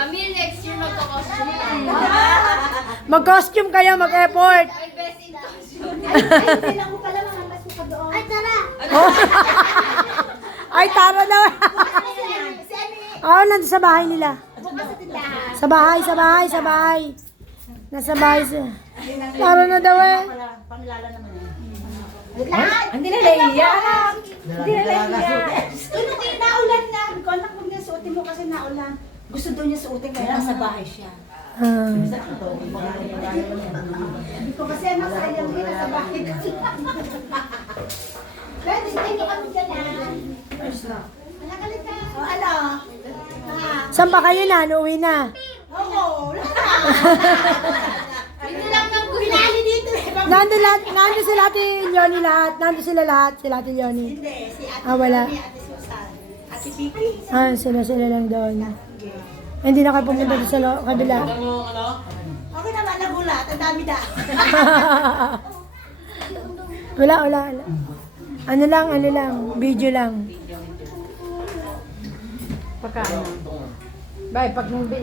Kami next year magka-costume. Mag-costume kayo, mag-effort. Ay, best in costume. Kailan ko pala makapasok ka doon. Ay, tara! Ay, tara daw. Si Ani, Oo, nandun sa bahay nila. bukas sa tindahan. Sa bahay, sa bahay, sa bahay. Nasa bahay siya. Tara na daw eh. Pangilala naman eh. Hindi na naiiyak. Hindi na naiiyak. Nung naulan nga, ko anak mo niya suotin mo kasi naulan. Gusto daw niya suotin kaya nasa bahay siya. Ah. Hindi ko kasi anak sa kanya hindi nasa bahay kasi. Pwede, tingin kami dyan ah. Malakalit ka. O ano? Saan pa kayo na? Uuwi na? Oo, wala na. Hindi lang ng gusto. Pinali dito eh. Nandun sila Ate Leonie lahat. Nandun sila lahat, sila Ate Leonie. Hindi, si Ate Ah, wala. Mami, Ate Susan, Ate Pipi. Ah, sila lang doon. Hindi na kayo pumunta doon sa kabila. Okay naman, nagulat. Ang dami da. Wala. Ano lang, video lang. Pagkain. Bye, pag